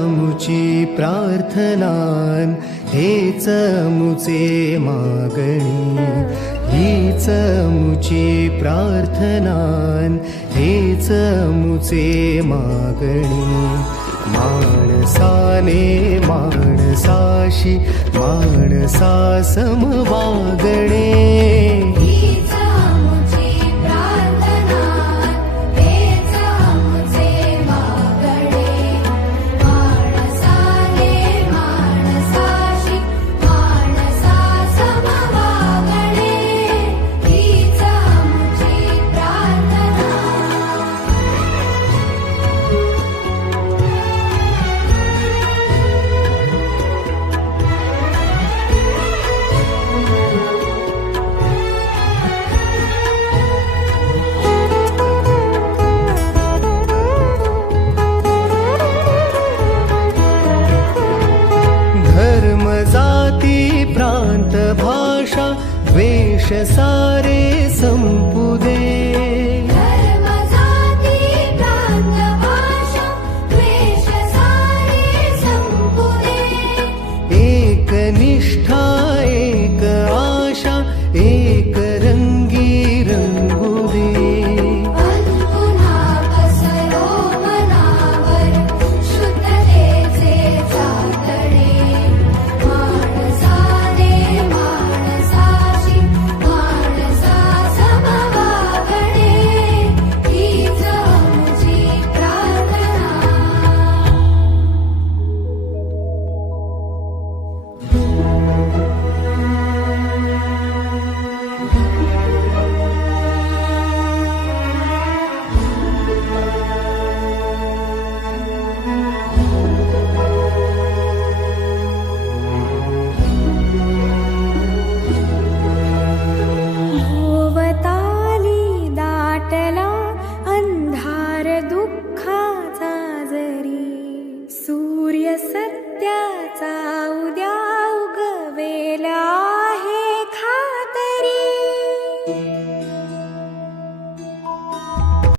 मुची प्रार्थनान हेच मुचे मागणी, हीच मुची प्रार्थनान हेच मुचे मागणी. माणसाने माणसाशी माणसा सम वागणे, प्रांत भाषा द्वेष सारे संपू दे. धर्म जाती प्रांत भाषा द्वेष सारे संपू दे. एक निष्ठा एक आशा एक रंगी रंगू दे. पुन्हा पसरो मनावर शुद्धतेचे चातडे. दुःखाचा जरी सूर्य सत्याचा